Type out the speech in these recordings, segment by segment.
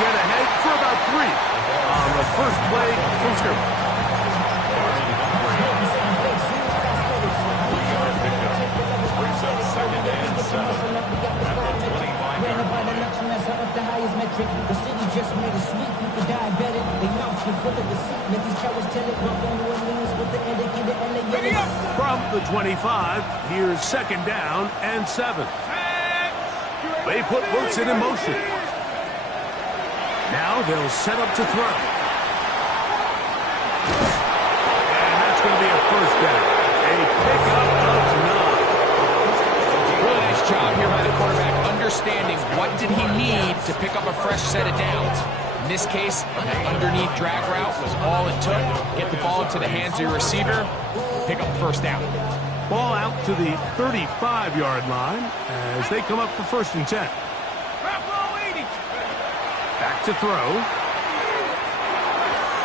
get ahead for about 3 on the first play from scrimmage. The city just made a sweep. You could die better. They mouth you full of deceit. Let these cowards tell it. Walk on New Orleans with the indicator LA. From the 25, here's second down and 7. They put Wilson in motion. Now they'll set up to throw. And that's going to be a first down. A pickup of 9. Really nice job here by the quarterback, understanding what did he need to pick up a fresh set of downs. In this case, that underneath drag route was all it took. Get the ball into the hands of your receiver, pick up the first down. Ball out to the 35-yard line as they come up for 1st and 10. Back to throw.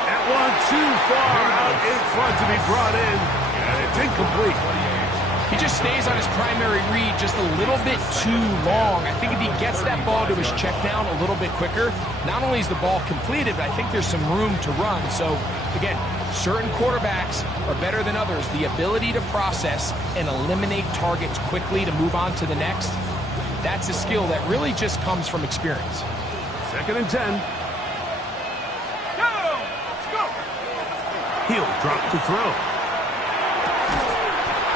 That one too far out in front to be brought in, and it's incomplete. He just stays on his primary read just a little bit too long. I think if he gets that ball to his check down a little bit quicker, not only is the ball completed, but I think there's some room to run. So, again, certain quarterbacks are better than others. The ability to process and eliminate targets quickly to move on to the next, that's a skill that really just comes from experience. 2nd and 10. Let's go! He'll drop to throw.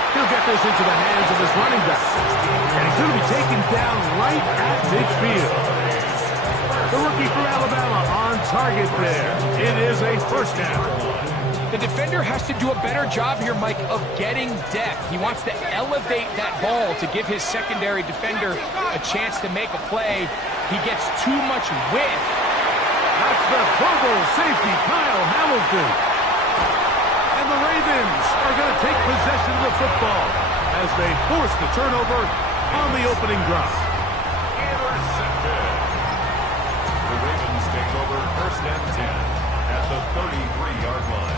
He'll get this into the hands of his running back. And he's going to be taken down right at midfield. The rookie from Alabama on target there. It is a first down. The defender has to do a better job here, Mike, of getting depth. He wants to elevate that ball to give his secondary defender a chance to make a play. He gets too much width. That's the Pro Bowl safety, Kyle Hamilton. And the Ravens are going to take possession of the football as they force the turnover on the opening drive. Intercepted. The Ravens take over 1st and 10 at the 33-yard line.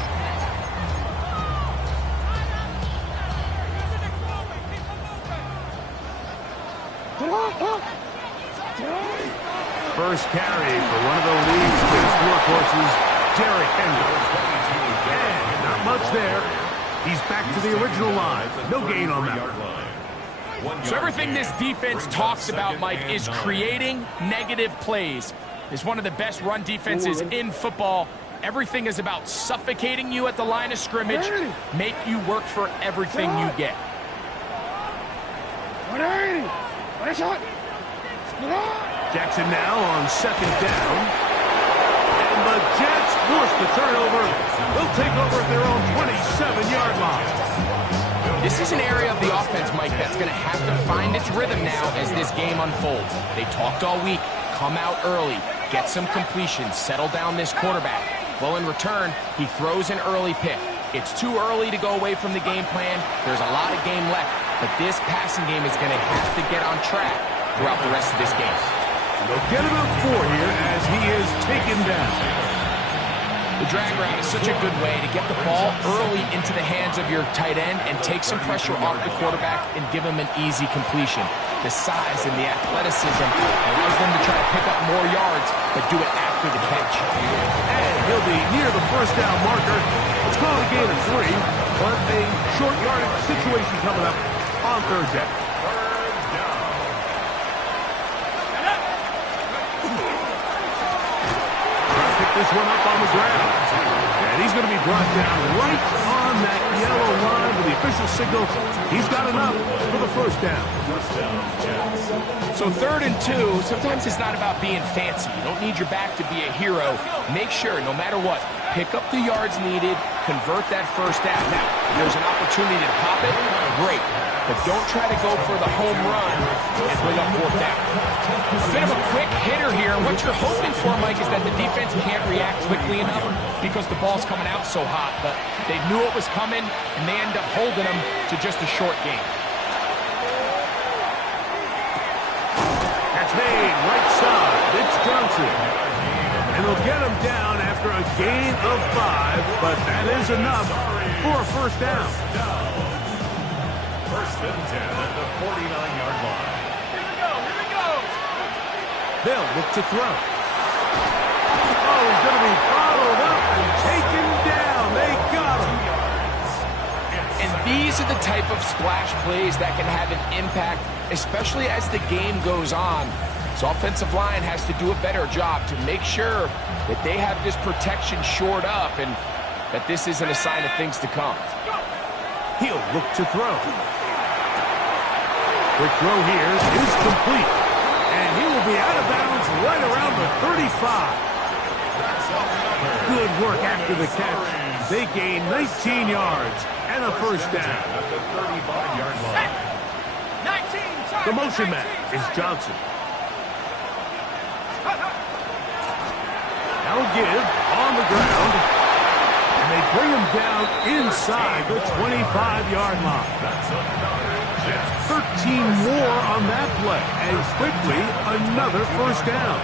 First carry for one of the league's best workhorses, Derrick Henry. And not much there. He's back to the original line. No gain on that one. So everything this defense talks about, Mike, is creating negative plays. It's one of the best run defenses in football. Everything is about suffocating you at the line of scrimmage, make you work for everything you get. Jackson now on 2nd down. And the Jets force the turnover. They'll take over at their own 27-yard line. This is an area of the offense, Mike, that's going to have to find its rhythm now as this game unfolds. They talked all week. Come out early. Get some completions. Settle down this quarterback. Well, in return, he throws an early pick. It's too early to go away from the game plan. There's a lot of game left. But this passing game is going to have to get on track throughout the rest of this game. They'll get him at 4 here as he is taken down. The drag route is such a good way to get the ball early into the hands of your tight end and take some pressure off the quarterback and give him an easy completion. The size and the athleticism allows them to try to pick up more yards, but do it after the catch. And he'll be near the first down marker. It's called a gain of 3, but a short yardage situation coming up on 3rd down. This one up on the ground. And he's going to be brought down right on that yellow line with the official signal. He's got enough for the first down. So 3rd and 2, sometimes it's not about being fancy. You don't need your back to be a hero. Make sure, no matter what, pick up the yards needed, convert that first down. Now, if there's an opportunity to pop it, great. But don't try to go for the home run and bring up 4th down. A bit of a quick hitter here. What you're hoping for, Mike, is that the defense can't react quickly enough because the ball's coming out so hot. But they knew it was coming, and they end up holding them to just a short game. That's made right side. It's Johnson. And they'll get him down after a gain of 5, but that is enough for a first down. 1st and 10 at the 49-yard line. They'll look to throw. Oh, he's going to be followed up and taken down. They got him. And these are the type of splash plays that can have an impact, especially as the game goes on. So offensive line has to do a better job to make sure that they have this protection shored up and that this isn't a sign of things to come. He'll look to throw. Quick throw here is complete. And he will be out of bounds right around the 35. Good work after the catch. They gain 19 yards and a first down. At the 35-yard line. The motion man is Johnson. Now give on the ground. And they bring him down inside the 25-yard line. That's 13 more on that play. And quickly, another first down.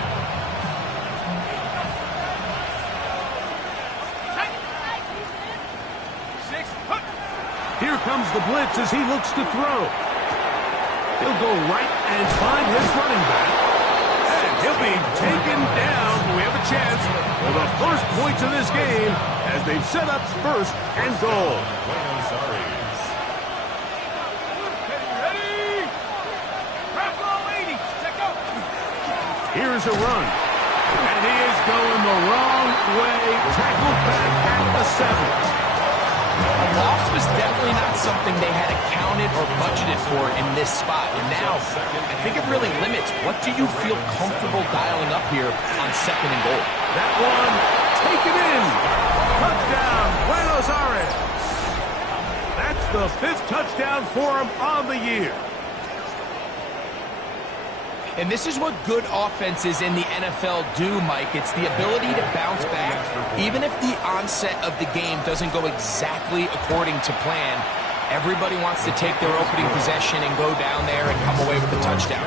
Here comes the blitz as he looks to throw. He'll go right and find his running back. And he'll be taken down. We have a chance for the first points of this game as they've set up first and goal. Buenos Aires. Here's a run. And he is going the wrong way. Tackled back at the 7. A loss was definitely not something they had accounted or budgeted for in this spot. And now, I think it really limits what do you feel comfortable dialing up here on second and goal. That one taken in. Touchdown, Buenos Aires. That's the 5th touchdown for him on the year. And this is what good offenses in the NFL do, Mike. It's the ability to bounce back. Even if the onset of the game doesn't go exactly according to plan, everybody wants to take their opening possession and go down there and come away with a touchdown.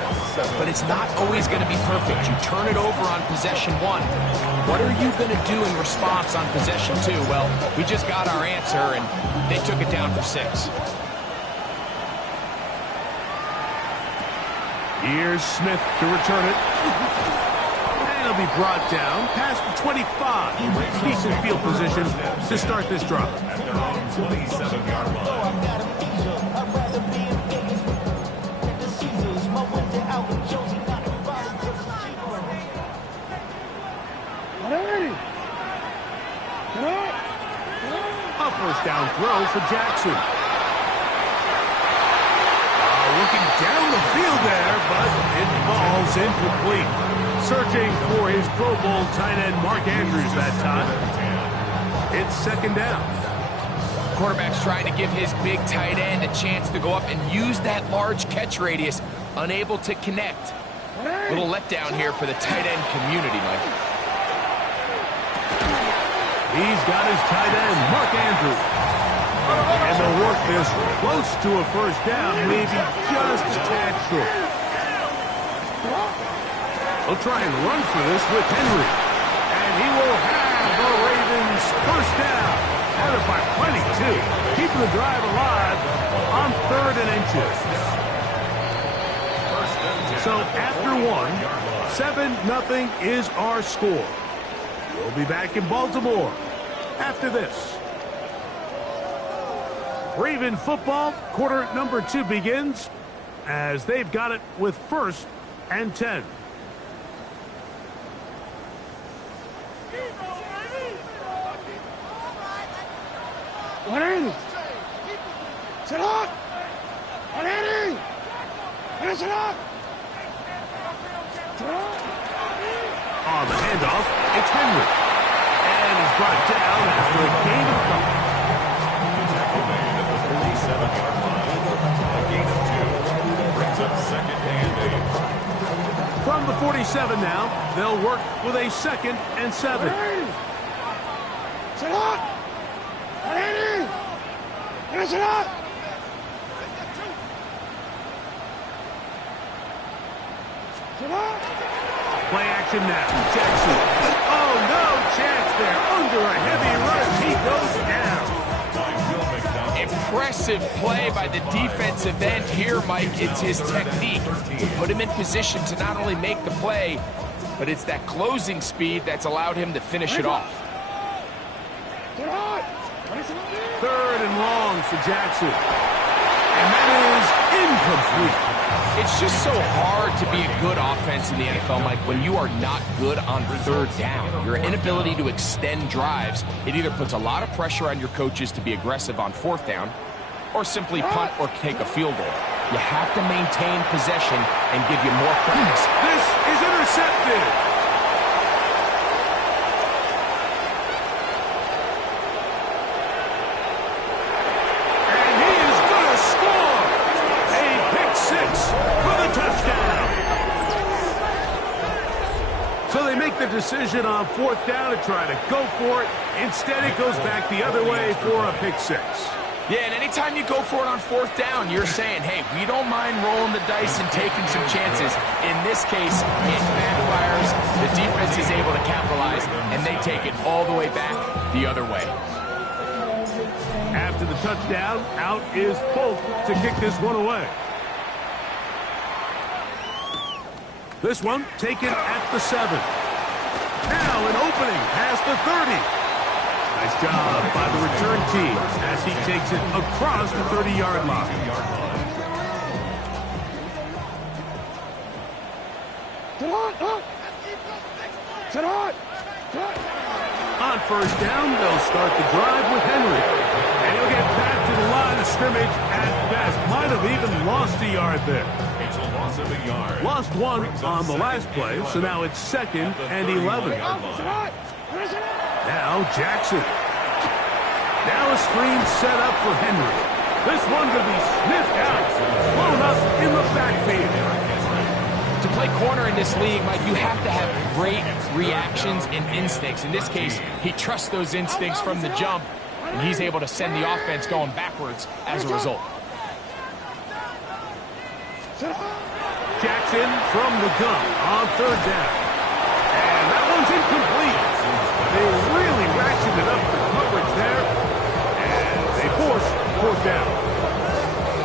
But it's not always going to be perfect. You turn it over on possession 1. What are you going to do in response on possession 2? Well, we just got our answer, and they took it down for 6. Here's Smith to return it. And he'll be brought down past the 25. Decent field position to start this drive. At their own 27-yard line. A first down throw for Jackson. Looking down the field there, but it falls incomplete. Searching for his Pro Bowl tight end Mark Andrews that time. It's second down. Quarterback's trying to give his big tight end a chance to go up and use that large catch radius. Unable to connect. Little letdown here for the tight end community, Mike. He's got his tight end, Mark Andrews. And they'll work this close to a first down, maybe just a tad short. They'll try and run for this with Henry. And he will have the Ravens first down. Had it by plenty, too. Keeping the drive alive on 3rd and inches. So after 1, 7-0 is our score. We'll be back in Baltimore after this. Raven football, quarter number 2 begins as they've got it with 1st and 10. Sit up! Finish it up! On the handoff, it's Henry. And he's brought down after a gain of couple. Tackle made at the 47-yard line. A gain of 2 brings up second and 8. From the 47 now, they'll work with a 2nd and 7. Sit up! Finish it up! Sit up! Play action now. Jackson. Oh, no chance there. Under a heavy rush, he goes down. Impressive play by the defensive end here, Mike. It's his technique to put him in position to not only make the play, but it's that closing speed that's allowed him to finish it off. Third and long for Jackson. And that is incomplete. It's just so hard to be a good offense in the NFL, Mike, when you are not good on third down. Your inability to extend drives, it either puts a lot of pressure on your coaches to be aggressive on fourth down or simply punt or take a field goal. You have to maintain possession and give you more cracks. This is intercepted. The decision on fourth down to try to go for it. Instead, it goes back the other way for a pick six. Yeah, and anytime you go for it on fourth down, you're saying, hey, we don't mind rolling the dice and taking some chances. In this case, it backfires. The defense is able to capitalize, and they take it all the way back the other way. After the touchdown, out is Folk to kick this one away. This one taken at the 7. Now an opening past the 30. Nice job by the return team as he takes it across the 30-yard line. On first down, they'll start the drive with Henry. And he'll get back to the line of scrimmage at best. Might have even lost a yard there. Lost one on the last play, so now it's 2nd and 11. Now Jackson. Now a screen set up for Henry. This one could be sniffed out, blown up in the backfield. To play corner in this league, Mike, you have to have great reactions and instincts. In this case, he trusts those instincts from the jump, and he's able to send the offense going backwards as a result. Jackson from the gun on third down. And that one's incomplete. They really ratcheted up the coverage there. And they force fourth down.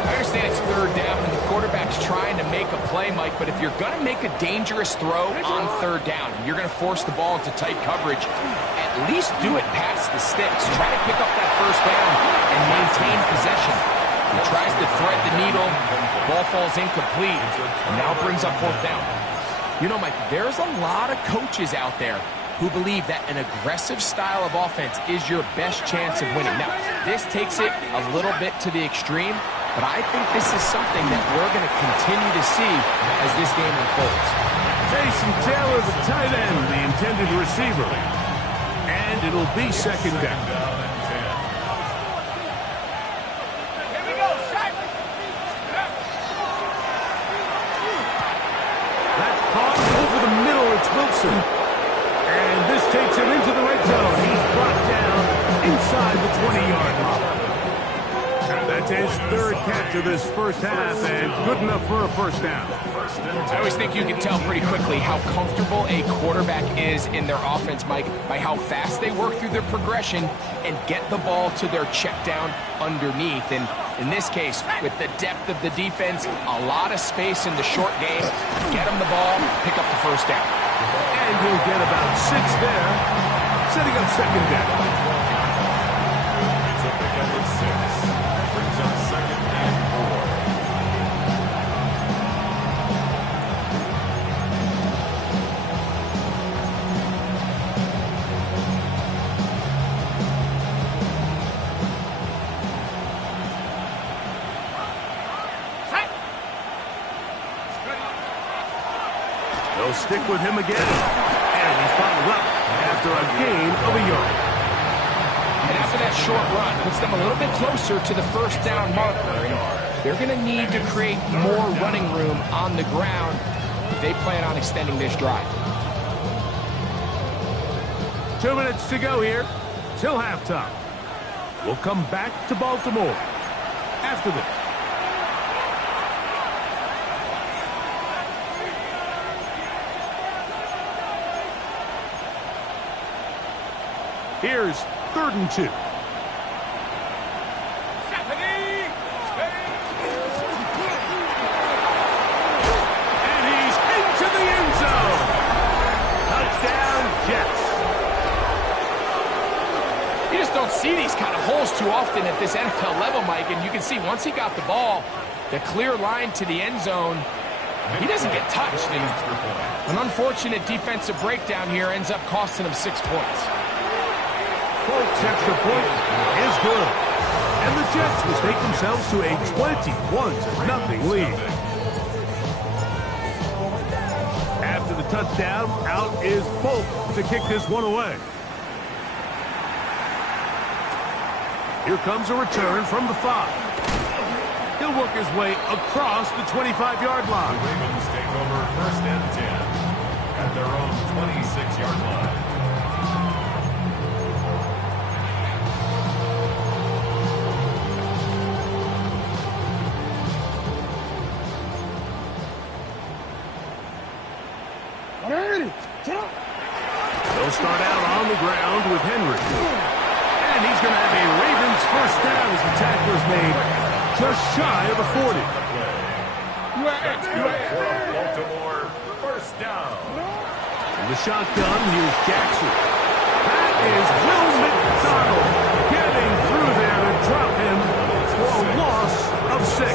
I understand it's third down and the quarterback's trying to make a play, Mike, but if you're going to make a dangerous throw on third down and you're going to force the ball into tight coverage, at least do it past the sticks. Try to pick up that first down and maintain possession. He tries to thread the needle. Ball falls incomplete, and now brings up fourth down. You know, Mike, there's a lot of coaches out there who believe that an aggressive style of offense is your best chance of winning. Now, this takes it a little bit to the extreme, but I think this is something that we're going to continue to see as this game unfolds. Jason Taylor, the tight end, the intended receiver. And it'll be 2nd down. Wilson. And this takes him into the red zone. He's brought down inside the 20-yard line. That's his 3rd catch of this first half, and good enough for a first down. I always think you can tell pretty quickly how comfortable a quarterback is in their offense, Mike, by how fast they work through their progression and get the ball to their check down underneath. And in this case, with the depth of the defense, a lot of space in the short game, get him the ball, pick up the first down. And he'll get about 6 there, setting up 2nd down. It's a pick up of 6. Brings up 2nd and 4. They'll stick with him again. And he's bottled up after a gain of a yard. And after that short run, puts them a little bit closer to the first down marker. And they're going to need to create more running room on the ground if they plan on extending this drive. 2 minutes to go here till halftime. We'll come back to Baltimore after this. Here's 3rd and 2. And he's into the end zone. don't see these kind of holes too often at this NFL level, Mike, and you can see once he got the ball, the clear line to the end zone, he doesn't get touched. And an unfortunate defensive breakdown here ends up costing him 6 points. Folks, extra point is good. And the Jets will take themselves to a 21-0 lead. After the touchdown, out is Folk to kick this one away. Here comes a return from the 5. He'll work his way across the 25-yard line. The Ravens take over 1st and 10 at their own 26-yard line. They'll start out on the ground with Henry. And he's going to have a Ravens first down as the tackle is made just shy of the 40. Baltimore, first down. In the shotgun, here's Jackson. That is Will McDonald getting through there to drop him for a loss of 6.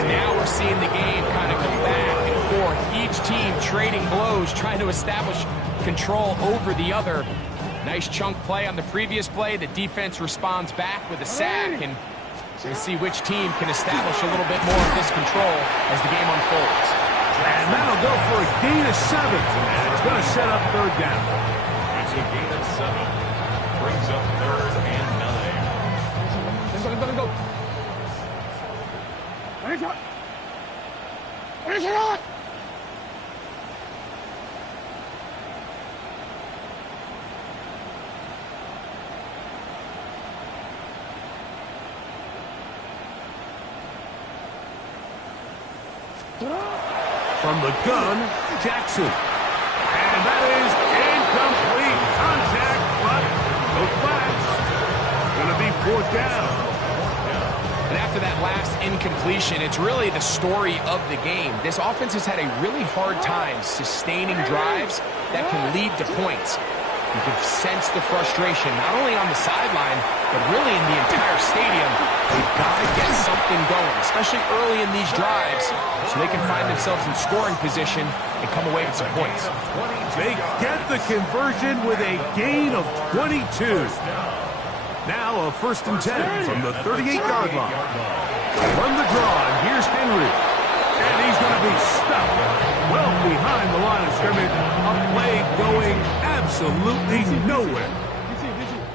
And now we're seeing the game kind of go back and forth. Each team trading blows, trying to establish control over the other. Nice chunk play on the previous play. The defense responds back with a sack, and we're going to see which team can establish a little bit more of this control as the game unfolds. And that'll go for a gain of 7. And it's going to set up 3rd down. It's a gain of 7. Brings up 3rd and 9. Let's go. Finish it up! From the gun, Jackson. And that is incomplete. Contact, but no flags. It's going to be 4th down. And after that last incompletion, it's really the story of the game. This offense has had a really hard time sustaining drives that can lead to points. You can sense the frustration, not only on the sideline, but really in the entire stadium. They've got to get something going, especially early in these drives, so they can find themselves in scoring position and come away with some points. They get the conversion with a gain of 22. Now a 1st and 10 from the 38-yard line. Run the draw, and here's Henry. And he's going to be stuck well behind the line of scrimmage. A play going absolutely nowhere.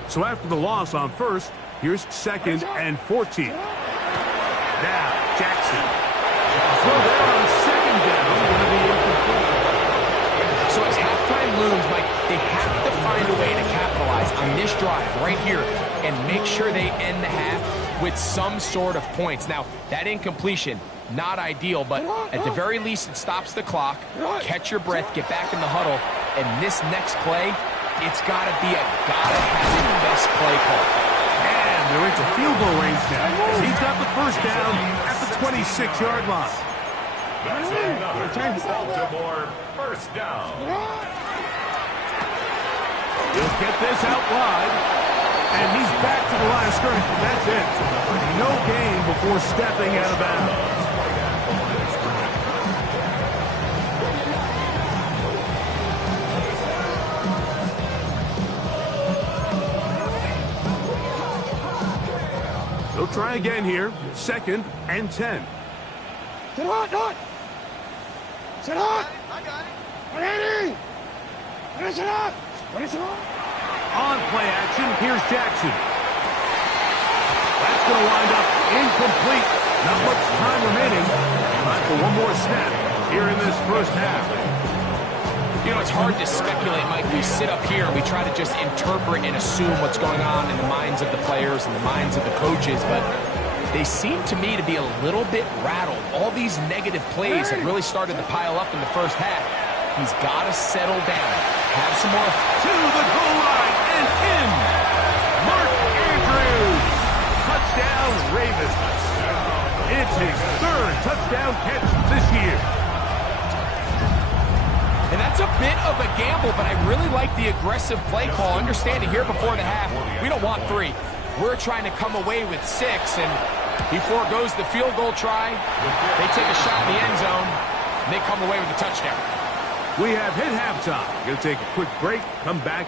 So after the loss on 1st, here's 2nd and 14. Now, Jackson. So they're on 2nd down. Going to be incomplete. So as halftime looms, Mike, they have to find a way to capitalize on this drive right here and make sure they end the half with some sort of points. Now, that incompletion, not ideal, but at the very least, it stops the clock. Catch your breath, get back in the huddle, and this next play, it's got to be a gotta-have-it best play call. And they're into field goal range now. He's got the first down at the 26-yard line. That's another Baltimore first down. He'll get this out wide. And he's back to the line of scrimmage. That's it. No gain before stepping out of bounds. They'll try again here. 2nd and 10. Sit hot! Sit hot! I got it. Ready! Finish it up! Finish it up! On play action, here's Jackson. That's going to wind up incomplete. Not much time remaining. Time for one more snap here in this first half. You know, it's hard to speculate, Mike. We sit up here and we try to just interpret and assume what's going on in the minds of the players and the minds of the coaches, but they seem to me to be a little bit rattled. All these negative plays have really started to pile up in the first half. He's got to settle down. Have some more. To the goal line and in. Mark Andrews. Touchdown, Ravens. It's his 3rd touchdown catch this year. And that's a bit of a gamble, but I really like the aggressive play call. Understanding here before the half, we don't want 3. We're trying to come away with 6, and he foregoes the field goal try. They take a shot in the end zone, and they come away with a touchdown. We have hit halftime. Going to take a quick break, come back,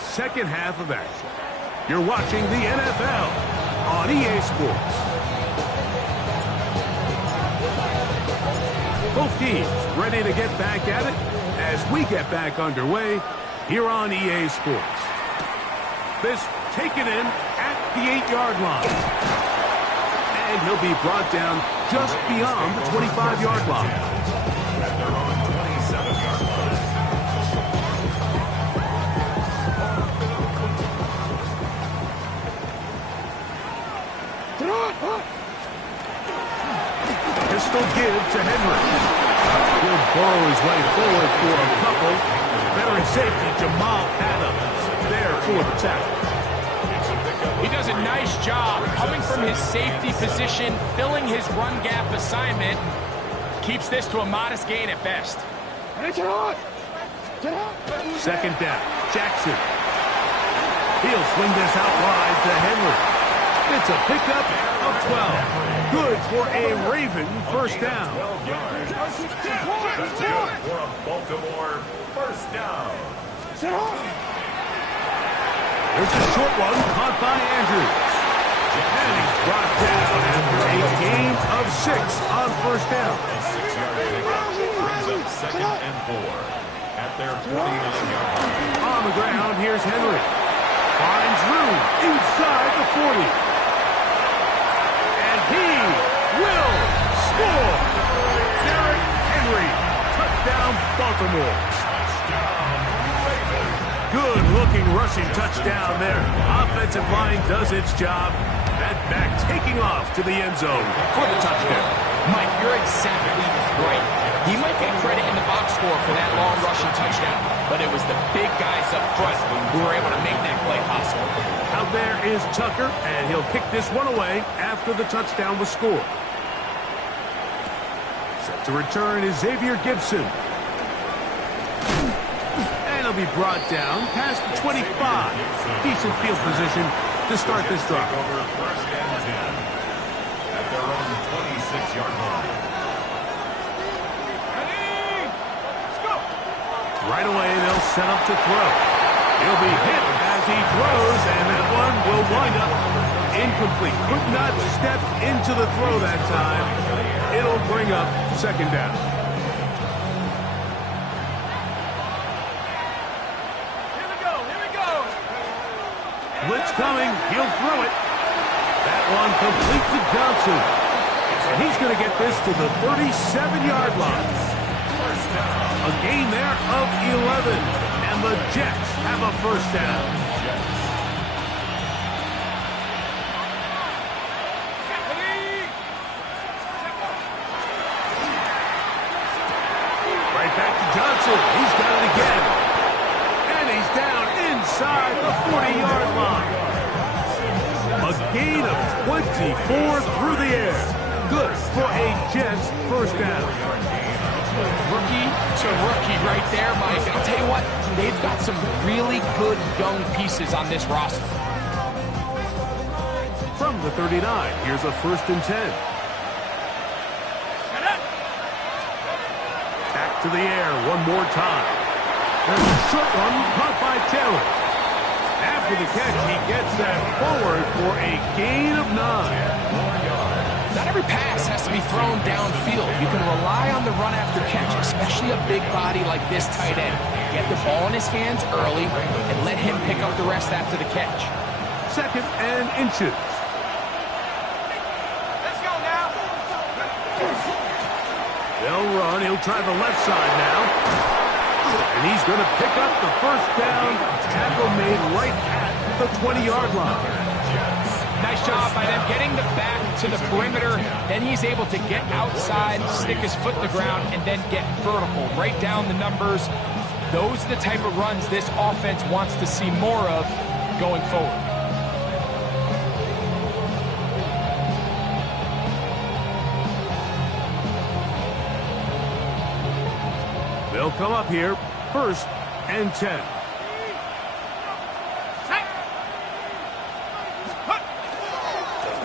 second half of action. You're watching the NFL on EA Sports. Both teams ready to get back at it as we get back underway here on EA Sports. This taken in at the 8-yard line. And he'll be brought down just beyond the 25-yard line. At their own 27-yard line. Pistol give to Henry. He'll burrow his way forward for a couple. Veteran safety Jamal Adams there for the tackle. He does a nice job coming from his safety position, filling his run gap assignment. Keeps this to a modest gain at best. Second down, Jackson. He'll swing this out wide to Henry. It's a pickup of 12. Good for a Raven first down. 12 yards. That's good for a Baltimore first down. There's a short one caught by Andrews. And he's brought down after a gain of 6 on first down. A 6-yard pickup brings up second and 4 at their 49-yard line. On the ground, here's Henry. Finds room inside the 40. And he will score. Derrick Henry, touchdown Baltimore. Good-looking rushing touchdown there. Offensive line does its job. That back taking off to the end zone for the touchdown. Mike, you're exactly right. He might get credit in the box score for that long rushing touchdown, but it was the big guys up front who were able to make that play possible. Out there is Tucker, and he'll kick this one away after the touchdown was scored. Set to return is Xavier Gibson. And he'll be brought down past the 25. Decent field position to start this drive. Over first and 10 at their own 26-yard line. Right away, they'll set up to throw. He'll be hit as he throws, and that one will wind up incomplete. Could not step into the throw that time. It'll bring up second down. Here we go. Blitz coming. He'll throw it. That one complete to Johnson. And he's going to get this to the 37-yard line. A gain there of 11. And the Jets have a first down. Right back to Johnson. He's got it again. And he's down inside the 40-yard line. A gain of 24 through the air. Good for a Jets first down. Rookie to rookie right there, Mike. I'll tell you what, they've got some really good young pieces on this roster. From the 39, here's a first and 10. Back to the air one more time. There's a short one caught by Taylor. After the catch, he gets that forward for a gain of 9. Not every pass has to be thrown downfield. You can rely on the run after catch, especially a big body like this tight end. Get the ball in his hands early and let him pick up the rest after the catch. Second and inches. Let's go now. They'll run. He'll try the left side now. And he's going to pick up the first down. Tackle made right at the 20-yard line. Nice job by them getting the back to the perimeter. Then he's able to get outside, stick his foot in the ground, and then get vertical. Right down the numbers. Those are the type of runs this offense wants to see more of going forward. They'll come up here, 1st and 10.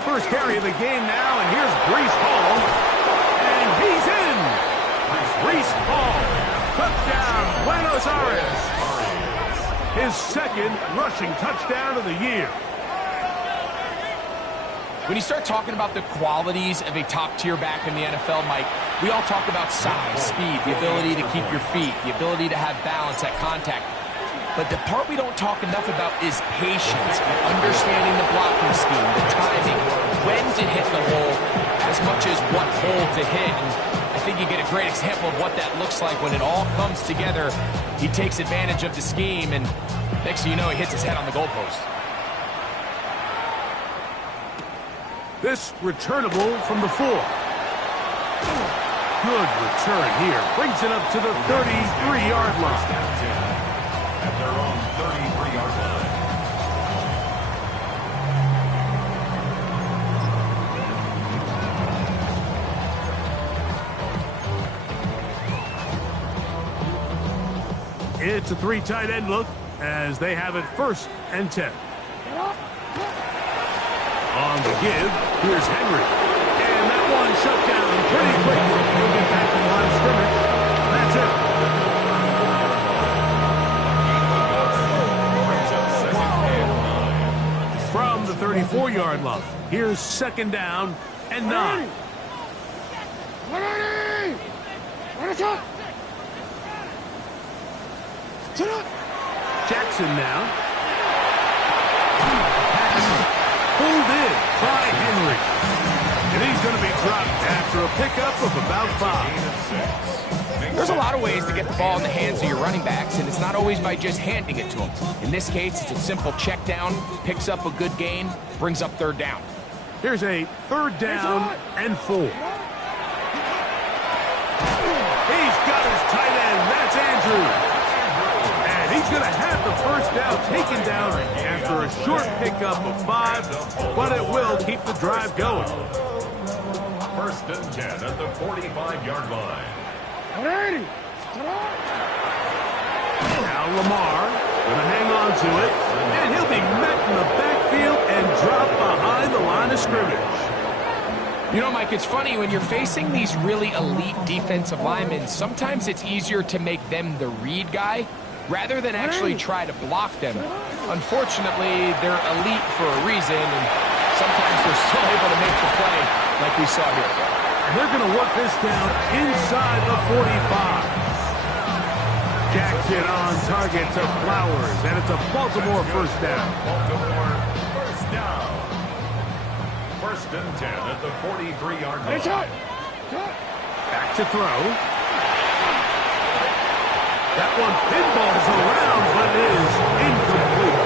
First carry of the game now, and here's Breece Hall. And he's in! Breece Hall, touchdown, Buenos Aires. His 2nd rushing touchdown of the year. When you start talking about the qualities of a top-tier back in the NFL, Mike, we all talk about size, speed, the ability to keep your feet, the ability to have balance at contact. But the part we don't talk enough about is patience, understanding the blocking scheme, the timing, when to hit the hole, as much as what hole to hit. And I think you get a great example of what that looks like when it all comes together. He takes advantage of the scheme, and next thing you know, he hits his head on the goalpost. This returnable from the 4. Good return here. Brings it up to the 33-yard line. At their own 33-yard line. It's a 3 tight end look as they have it 1st and 10. On the give, here's Henry. And that one shut down pretty quickly. He'll get back to the line of scrimmage. That's it. From the 34-yard line, here's 2nd down and 9. Jackson now. Pulled in by Henry. And he's going to be dropped after a pickup of about 5. There's a lot of ways to get the ball in the hands of your running backs, and it's not always by just handing it to them. In this case, it's a simple check down, picks up a good gain, brings up 3rd down. Here's a 3rd down and 4. He's got his tight end. That's Andrews. He's going to have the 1st down taken down after a short pickup of 5, but it will keep the drive going. 1st and 10 at the 45-yard line. Now Lamar going to hang on to it, and he'll be met in the backfield and dropped behind the line of scrimmage. You know, Mike, it's funny, when you're facing these really elite defensive linemen, sometimes it's easier to make them the read guy rather than actually try to block them. Unfortunately, they're elite for a reason, and sometimes they're still able to make the play like we saw here. And they're going to work this down inside the 45. Jackson on target to Flowers, and it's a Baltimore 1st down. Baltimore 1st down. 1st and 10 at the 43-yard line. Back to throw. That one pinballs around, but is incomplete.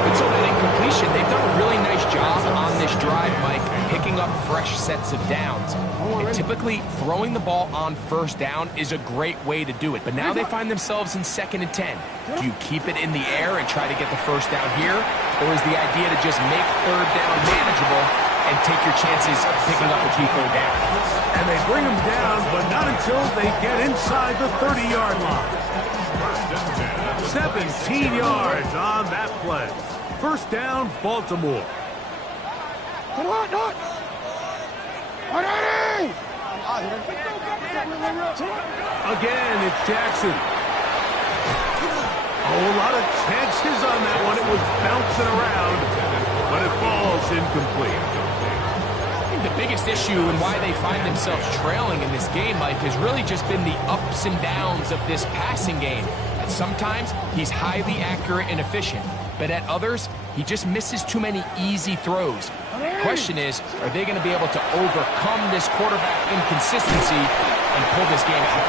Up until that incompletion, they've done a really nice job on this drive, Mike, picking up fresh sets of downs. And typically, throwing the ball on 1st down is a great way to do it. But now they find themselves in 2nd and 10. Do you keep it in the air and try to get the 1st down here? Or is the idea to just make 3rd down manageable and take your chances of picking up a key 3rd down? And they bring him down, but not until they get inside the 30-yard line. 17 yards on that play. 1st down, Baltimore. Again, it's Jackson. Oh, a lot of chances on that one. It was bouncing around, but it falls incomplete. The biggest issue and why they find themselves trailing in this game, Mike, has really just been the ups and downs of this passing game. And sometimes he's highly accurate and efficient, but at others, he just misses too many easy throws. The question is, are they going to be able to overcome this quarterback inconsistency and pull this game out?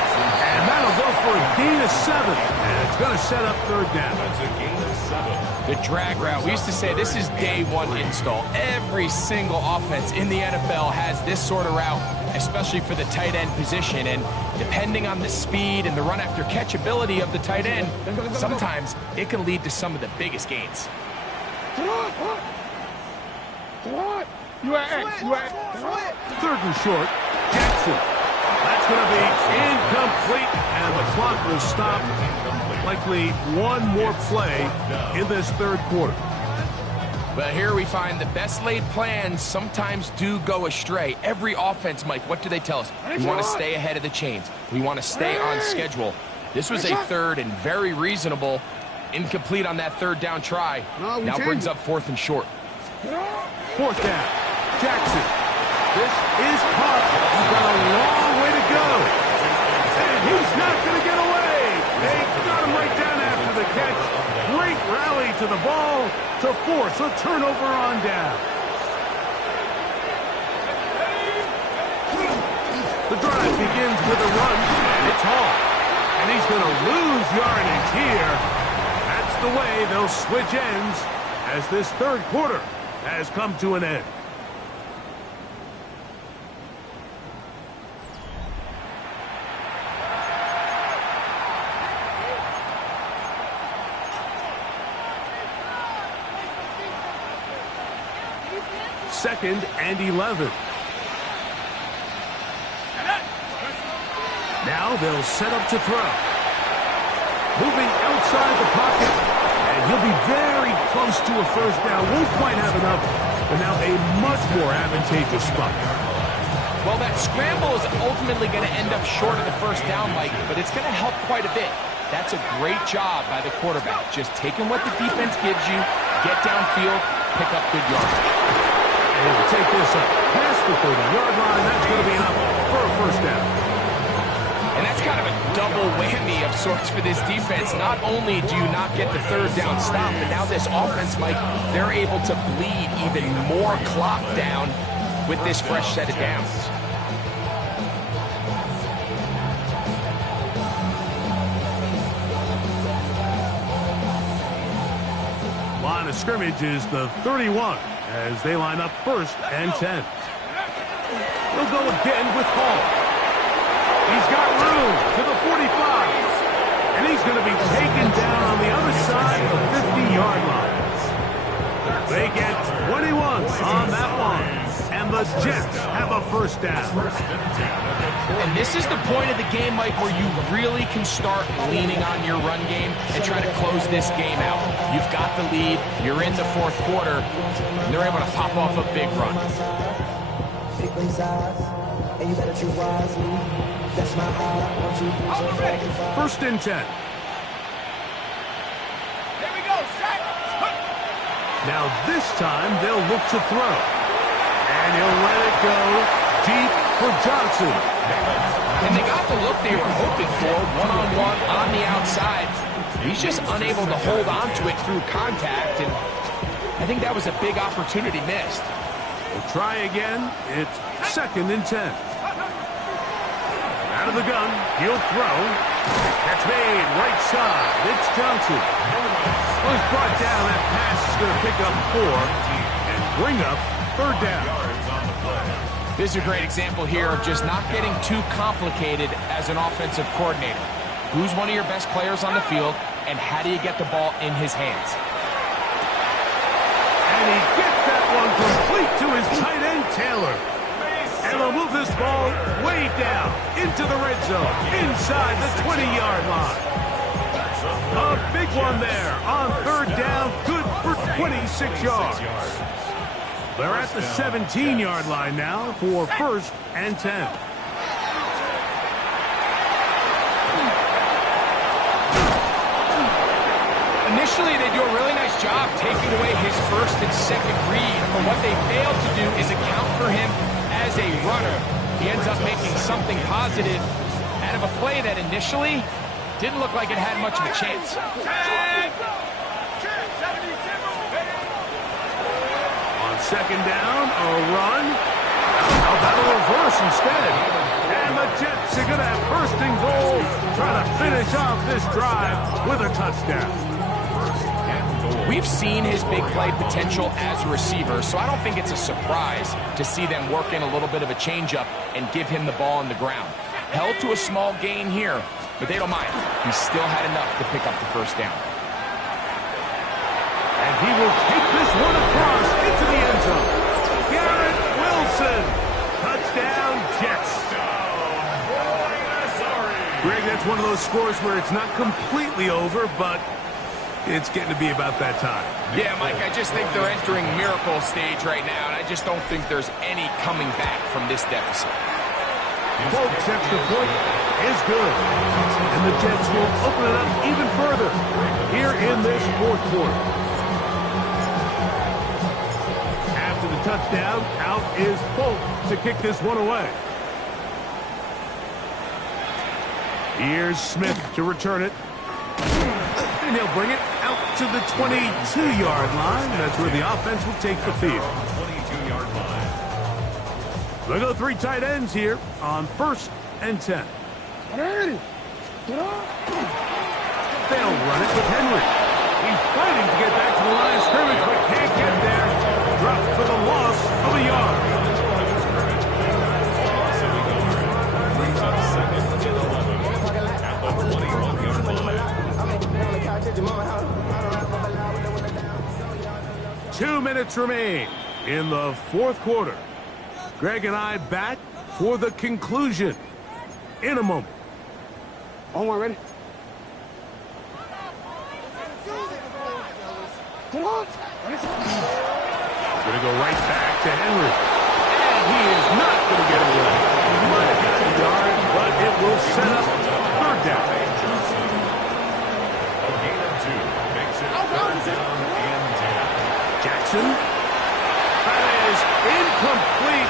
And that'll go for a gain of 7, and it's going to set up 3rd down. That's a gain of 7. The drag route. We used to say this is day 1 install. Every single offense in the NFL has this sort of route, especially for the tight end position. And depending on the speed and the run after catch ability of the tight end, sometimes it can lead to some of the biggest gains. 3rd and short. Jackson. That That's going to be incomplete, and the clock will stop. Likely one more play in this third quarter. But here we find the best laid plans sometimes do go astray. Every offense, Mike, what do they tell us? We want to stay ahead of the chains. We want to stay on schedule. This was a third and very reasonable. Incomplete on that third down try. Now brings up 4th and short. 4th down. Jackson. This is caught. He's got a long way to go. And he's not going to get away. They got him right down after the catch. Great rally to the ball to force a turnover on down. The drive begins with a run. It's Hall. And he's going to lose yardage here. That's the way they'll switch ends as this third quarter has come to an end. Second and 11. Now they'll set up to throw. Moving outside the pocket, and he'll be very close to a first down. Won't quite have enough, but now a much more advantageous spot. Well, that scramble is ultimately going to end up short of the first down, Mike, but it's going to help quite a bit. That's a great job by the quarterback. Just taking what the defense gives you, get downfield, pick up good yards. And he'll take this up past the 30-yard line. That's going to be enough for a first down. And that's kind of a double whammy of sorts for this defense. Not only do you not get the third down stop, but now this offense, Mike, they're able to bleed even more clock down with this fresh set of downs. Line of scrimmage is the 31 as they line up 1st and 10. They'll go again with Hall. He's got room to the 45. And he's going to be taken down on the other side of the 50-yard line. They get 21 on that one. And the Jets have a first down. And this is the point of the game, Mike, where you really can start leaning on your run game and try to close this game out. You've got the lead. You're in the fourth quarter. And they're able to pop off a big run. Pick them sides, and you better choose wisely. That's my eye. 1st and 10. Here we go, sack. Now this time they'll look to throw. And he'll let it go deep for Johnson. And they got the look they were hoping for, one-on-one on the outside. He's just unable to hold on to it through contact, and I think that was a big opportunity missed. We'll try again. It's 2nd and 10. Out of the gun, he'll throw. That's made right side. It's Johnson. Was brought down. That pass is going to pick up 4 and bring up 3rd down. This is a great example here of just not getting too complicated as an offensive coordinator. Who's one of your best players on the field, and how do you get the ball in his hands? And he gets that one complete to his tight end, Taylor. And they'll move this ball way down into the red zone, inside the 20-yard line. A big one there on 3rd down, good for 26 yards. They're at the 17-yard line now for 1st and 10. Initially, they do a really nice job taking away his 1st and 2nd read, but what they failed to do is account for him as a runner. He ends up making something positive out of a play that initially didn't look like it had much of a chance. On 2nd down, a run. How about a reverse instead? And the Jets are going to have 1st and goal, trying to finish off this drive with a touchdown. We've seen his big play potential as a receiver, so I don't think it's a surprise to see them work in a little bit of a changeup and give him the ball on the ground. Held to a small gain here, but they don't mind. He still had enough to pick up the 1st down. And he will take this one across into the end zone. Garrett Wilson. Touchdown, Jets. one of those scores where it's not completely over, but it's getting to be about that time. Yeah, Mike, I just think they're entering miracle stage right now, and I just don't think there's any coming back from this deficit. Folks, extra point is good. And the Jets will open it up even further here in this fourth quarter. After the touchdown, out is Folk to kick this one away. Here's Smith to return it. And he'll bring it out to the 22-yard line. That's where the offense will take the field. 22-yard line. They'll go three tight ends here on 1st and 10. They'll run it with Henry. He's fighting to get back to the line of scrimmage, but can't get there. Dropped for the loss of a yard. Brings up 2nd and 11 at the 21-yard line. 2 minutes remain in the fourth quarter. Greg and I back for the conclusion in a moment. On one, ready? Come on. Going to go right back to Henry. And he is not going to get away. He might have got a yard, but it will set up 3rd down. A gain of 2 makes it 3rd down and 10. Jackson. That is incomplete.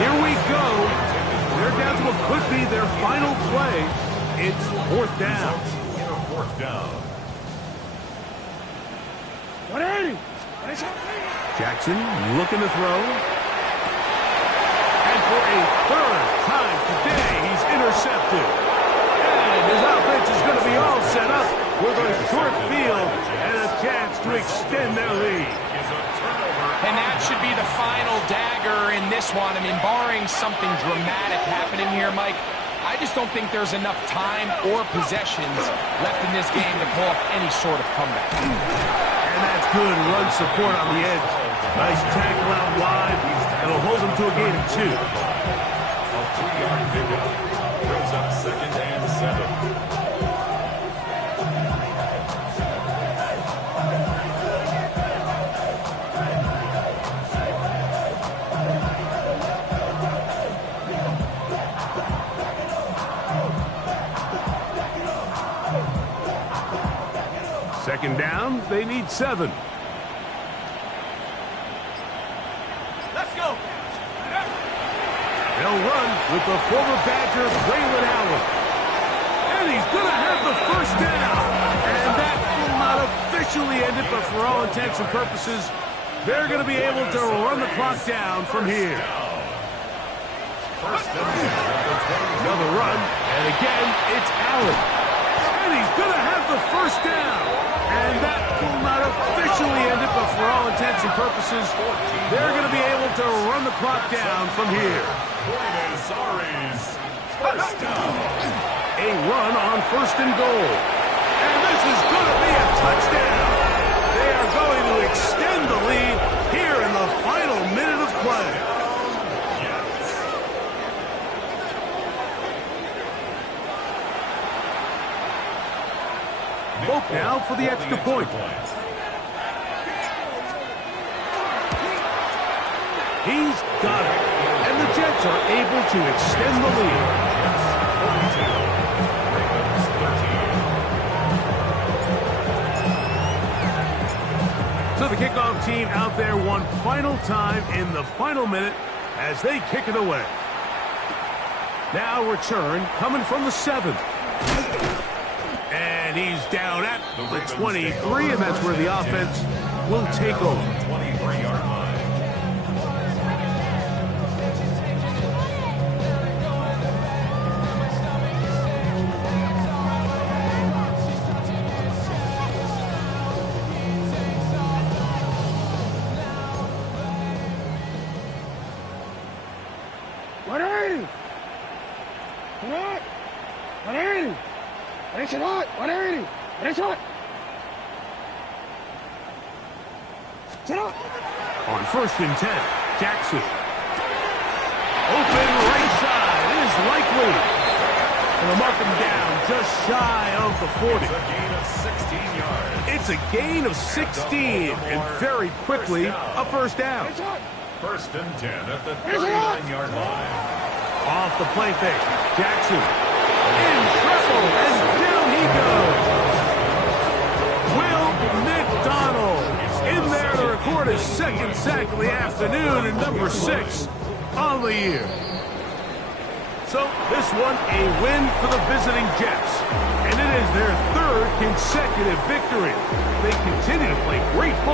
Here we go. They're down to what could be their final play. It's 4th down. 4th down. 180. Jackson looking to throw. And for a 3rd time today, he's intercepted. And his offense is going to be all set up with a short field and a chance to extend their lead. And that should be the final dagger in this one. I mean, barring something dramatic happening here, Mike, I just don't think there's enough time or possessions left in this game to pull off any sort of comeback. And that's good run support on the edge. Nice tackle out wide. It'll hold them to a gain of 2. A 3-yard pickup brings up 2nd and 7. Second down, they need 7. Let's go. They'll run with the former Badger, Braylon Allen. And he's going to have the 1st down. And that will not officially end it, but for all intents and purposes, they're going to be able to run the clock down from here. Another run, and again, it's Allen. And he's going to have the 1st down. And that will not officially end it, but for all intents and purposes, they're going to be able to run the clock down from here. First down. A run on 1st and goal. And this is going to be a touchdown. They are going to extend the lead here in the final minute of play. Folk now for the extra point. He's got it. And the Jets are able to extend the lead. So the kickoff team out there one final time in the final minute as they kick it away. Now return coming from the 7. And he's down at the 23, and that's where the offense will take over. 23-yard line. On 1st and 10, Jackson. Open right side is likely. And they'll mark him down just shy of the 40. It's a gain of 16 yards. It's a gain of 16, and very quickly, a first down. First and 10 at the 39-yard line. Off the play fake, Jackson in trouble, and down he goes. Will McDonald in there to record his second sack of the afternoon, and number 6 on the year. So this one a win for the visiting Jets, and it is their third consecutive victory. They continue to play great football.